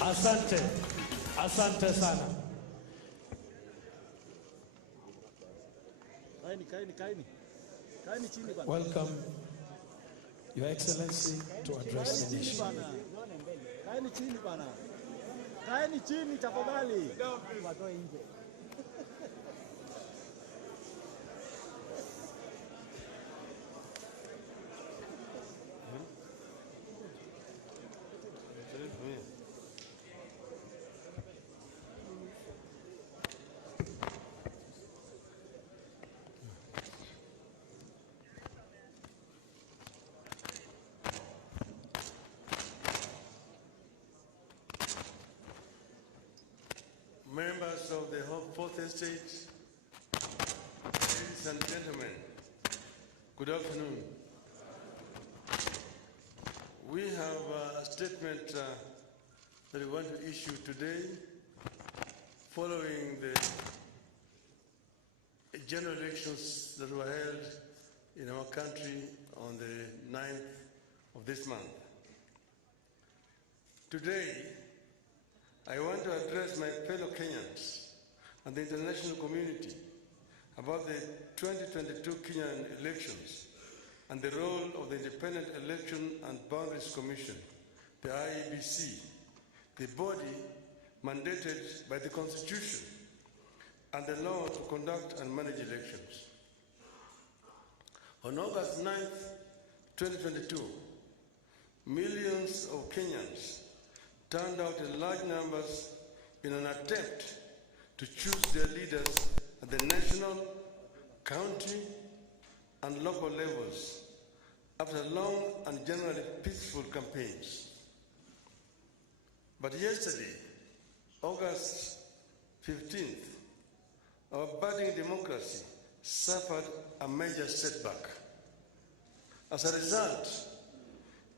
Asante, asante sana. Welcome, Your Excellency, to address the nation. Kaeni chini tafadhali. Members of the Fourth Estate, ladies and gentlemen, good afternoon. We have a statement that we want to issue today following the general elections that were held in our country on the 9th of this month. Today, I want to address my fellow Kenyans and the international community about the 2022 Kenyan elections and the role of the Independent Election and Boundaries Commission, the IEBC, the body mandated by the Constitution and the law to conduct and manage elections. On August 9th, 2022, millions of Kenyans turned out in large numbers in an attempt to choose their leaders at the national, county, and local levels after long and generally peaceful campaigns. But yesterday, August 15th, our budding democracy suffered a major setback. As a result,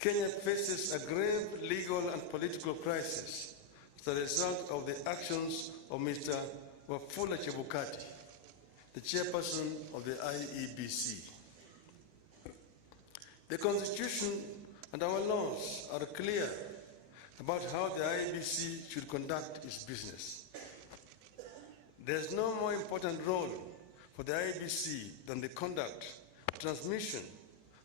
Kenya faces a grave legal and political crisis as a result of the actions of Mr. Wafula Chebukati, the chairperson of the IEBC. The Constitution and our laws are clear about how the IEBC should conduct its business. There's no more important role for the IEBC than the conduct, transmission,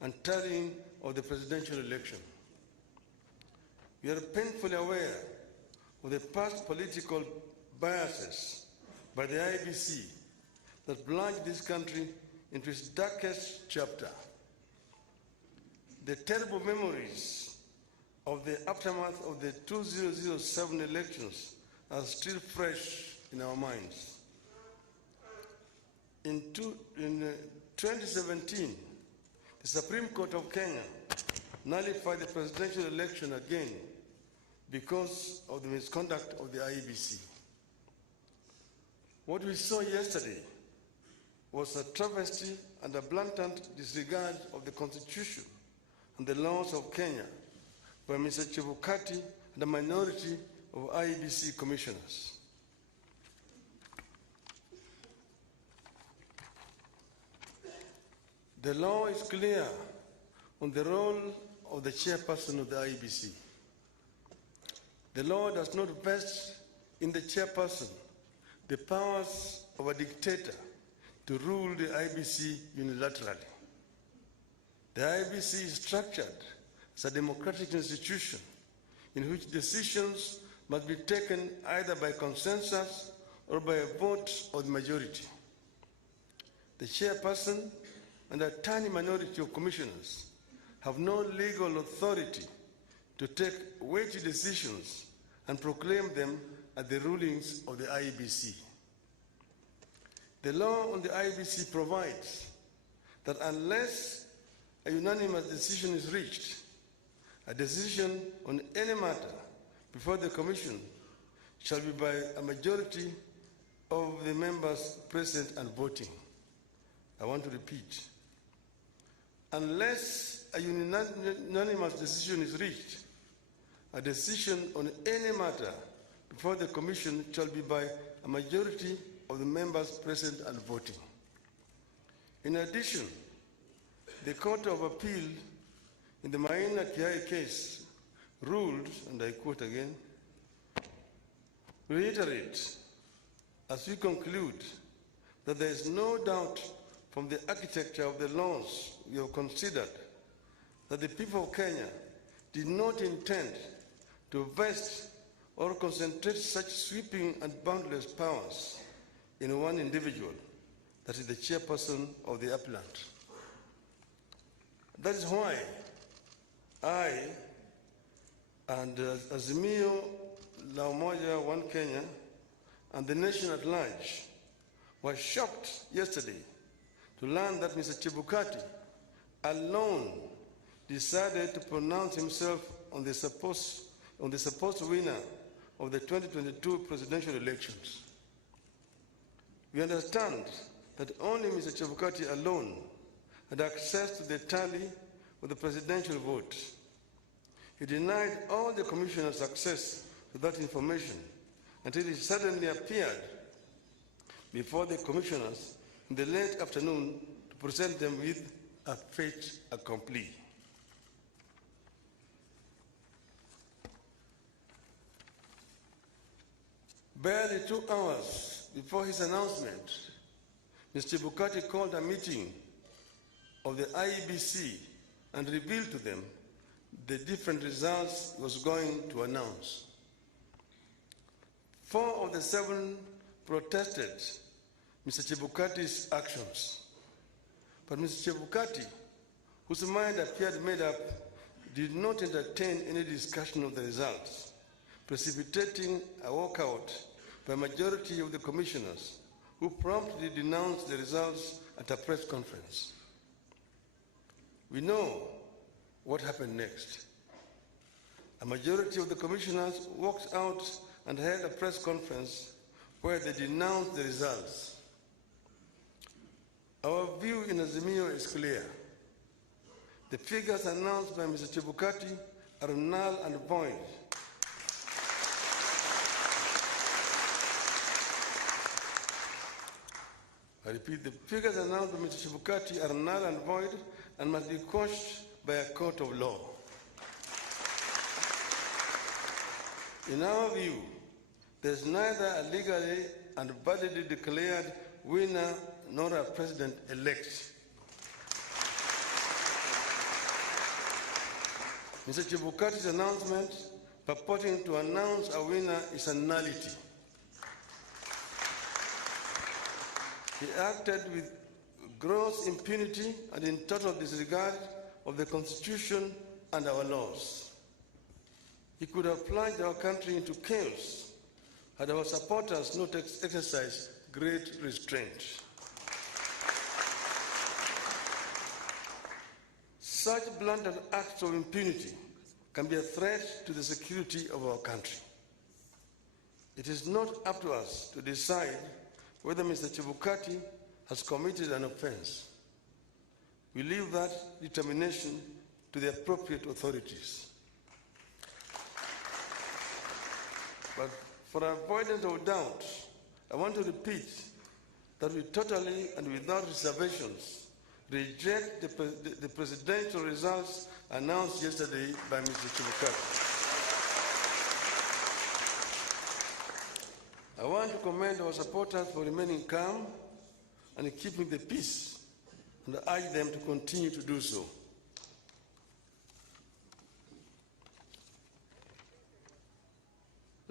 and tallying of the presidential election. We are painfully aware of the past political biases by the IEBC that plunged this country into its darkest chapter. The terrible memories of the aftermath of the 2007 elections are still fresh in our minds. In 2017, the Supreme Court of Kenya nullified the presidential election again because of the misconduct of the IEBC. What we saw yesterday was a travesty and a blatant disregard of the Constitution and the laws of Kenya by Mr. Chebukati and a minority of IEBC commissioners. The law is clear on the role of the chairperson of the IEBC. The law does not vest in the chairperson the powers of a dictator to rule the IEBC unilaterally. The IEBC is structured as a democratic institution in which decisions must be taken either by consensus or by a vote of the majority. The chairperson and a tiny minority of commissioners have no legal authority to take weighty decisions and proclaim them as the rulings of the IEBC. The law on the IEBC provides that unless a unanimous decision is reached, a decision on any matter before the Commission shall be by a majority of the members present and voting. I want to repeat. Unless a unanimous decision is reached, a decision on any matter before the Commission shall be by a majority of the members present and voting. In addition, the Court of Appeal in the Maina Kiai case ruled, and I quote again, reiterate as we conclude that there is no doubt from the architecture of the laws we have considered that the people of Kenya did not intend to vest or concentrate such sweeping and boundless powers in one individual, that is the chairperson of the appellant. That is why I and Azimio La Umoja One Kenya and the nation at large were shocked yesterday to learn that Mr. Chebukati alone decided to pronounce himself on the supposed winner of the 2022 presidential elections. We understand that only Mr. Chebukati alone had access to the tally of the presidential vote. He denied all the commissioners access to that information until he suddenly appeared before the commissioners in the late afternoon to present them with a fait accompli. Barely 2 hours before his announcement, Mr. Chebukati called a meeting of the IEBC and revealed to them the different results he was going to announce. 4 of the 7 protested Mr. Chebukati's actions. But Mr. Chebukati, whose mind appeared made up, did not entertain any discussion of the results, precipitating a walkout by a majority of the commissioners, who promptly denounced the results at a press conference. We know what happened next. A majority of the commissioners walked out and held a press conference where they denounced the results. Our view in Azimio is clear. The figures announced by Mr. Chebukati are null and void. I repeat, the figures announced by Mr. Chebukati are null and void and must be quashed by a court of law. In our view, there is neither a legally and validly declared winner nor a president-elect. Mr. Chebukati's announcement purporting to announce a winner is a nullity. He acted with gross impunity and in total disregard of the Constitution and our laws. He could have plunged our country into chaos had our supporters not exercised great restraint. Such blatant acts of impunity can be a threat to the security of our country. It is not up to us to decide whether Mr. Chebukati has committed an offense. We leave that determination to the appropriate authorities. But for avoidance of doubt, I want to repeat that we totally and without reservations reject the presidential results announced yesterday by Mr. Chebukati. I want to commend our supporters for remaining calm and keeping the peace, and I urge them to continue to do so.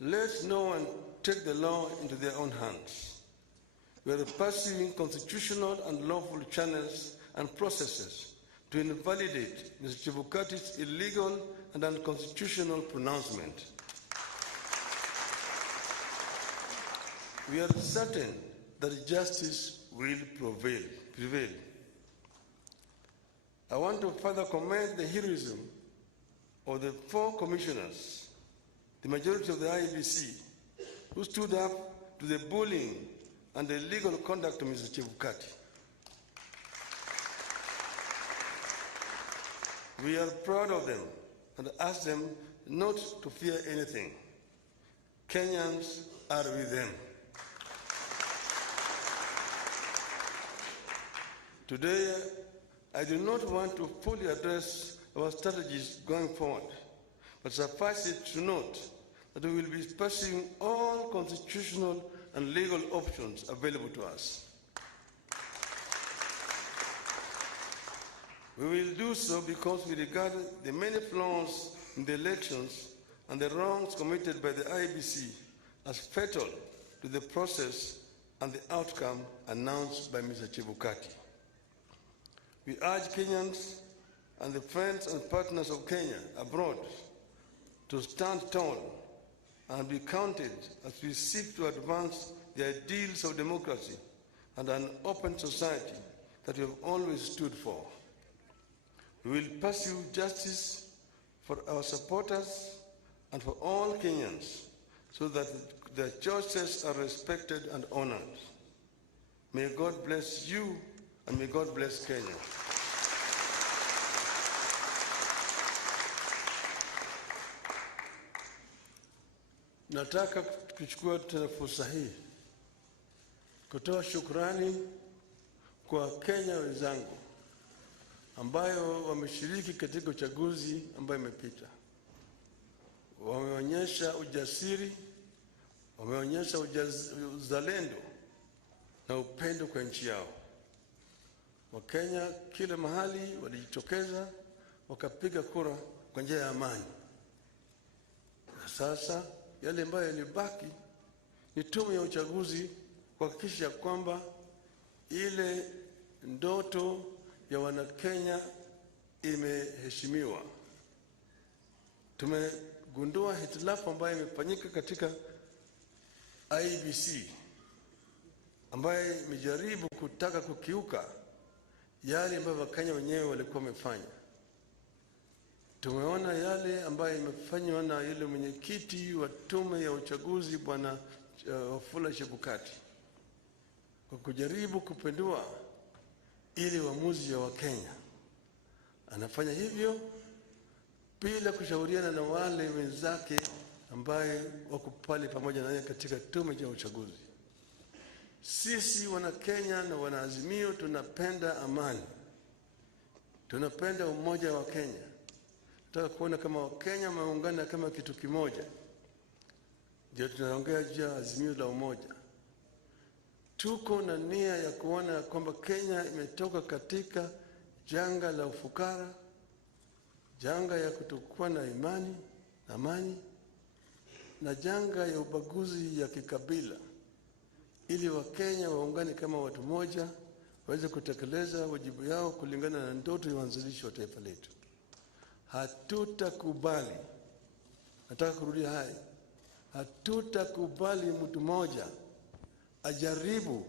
Let no one take the law into their own hands. We are pursuing constitutional and lawful channels and processes to invalidate Mr. Chebukati's illegal and unconstitutional pronouncement. We are certain that justice will prevail. I want to further commend the heroism of the 4 commissioners, the majority of the IEBC, who stood up to the bullying and the illegal conduct of Mr. Chebukati. We are proud of them and ask them not to fear anything. Kenyans are with them. Today, I do not want to fully address our strategies going forward, but suffice it to note that we will be pursuing all constitutional and legal options available to us. We will do so because we regard the many flaws in the elections and the wrongs committed by the IEBC as fatal to the process and the outcome announced by Mr. Chebukati. We urge Kenyans and the friends and partners of Kenya abroad to stand tall and be counted as we seek to advance the ideals of democracy and an open society that we have always stood for. We will pursue justice for our supporters and for all Kenyans so that their choices are respected and honored. May God bless you and may God bless Kenya. Nataka kuchukua tena fursa hii kutoa shukrani kwa Kenya wenzangu ambayo wameshiriki katika uchaguzi ambayo imepita. Wameonyesha ujasiri, wameonyesha uzalendo na upendo kwa nchi yao. Wakenya kila mahali walijitokeza wakapiga kura kwa njia ya amani. Na sasa yale ambayo yalibaki ni tume ya uchaguzi kuhakikisha kwamba ile ndoto ya Wanakenya imeheshimiwa. Tumegundua hitilafu ambayo imefanyika katika IEBC ambayo imejaribu kutaka kukiuka yale ambayo Wakenya wenyewe walikuwa wamefanya. Tumeona yale ambayo imefanywa na yule mwenyekiti wa tume ya uchaguzi Bwana Wafula Chebukati kwa kujaribu kupindua ili uamuzi wa Wakenya. Anafanya hivyo bila kushauriana na wale wenzake ambaye wako pale pamoja naye katika tume ya uchaguzi. Sisi wana Kenya na wanaazimio tunapenda amani. Tunapenda umoja wa Kenya. Tunataka kuona kama Wakenya wameungana kama kitu kimoja. Ndio tunaongea juu ya azimio la umoja. Tuko na nia ya kuona kwamba Kenya imetoka katika janga la ufukara, janga ya kutokuwa na amani, na janga ya ubaguzi ya kikabila, ili Wakenya waungane kama watu moja, waweze kutekeleza wajibu yao kulingana na ndoto ya uanzilishi wa taifa letu. Hatutakubali, nataka kurudia haya, hatutakubali mtu mmoja ajaribu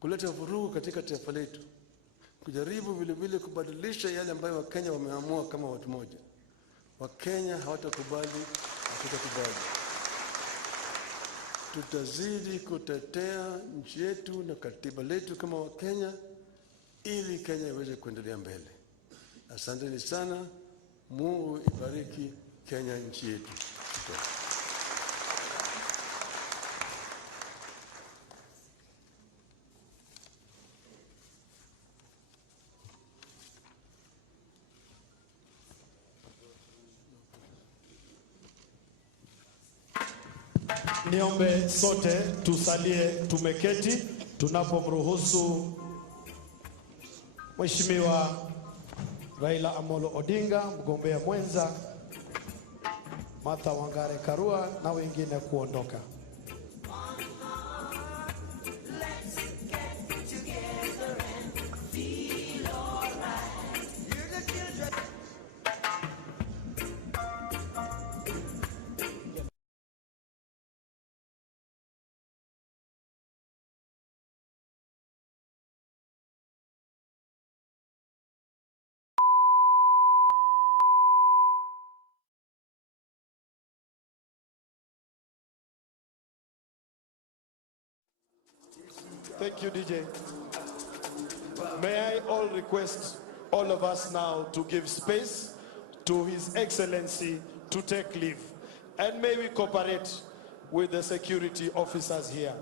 kuleta vurugu katika taifa letu, kujaribu vile vile kubadilisha yale ambayo Wakenya wameamua kama watu moja. Wakenya hawatakubali, hatutakubali. Tutazidi kutetea nchi yetu na katiba letu kama Wakenya ili Kenya iweze kuendelea mbele. Asanteni sana. Mungu ibariki Kenya, nchi yetu. Niombe sote tusalie tumeketi tunapomruhusu Mheshimiwa Raila Odinga, mgombea mwenza, Martha Wangare Karua na wengine kuondoka. Thank you, DJ. May I all request all of us now to give space to His Excellency to take leave. And may we cooperate with the security officers here.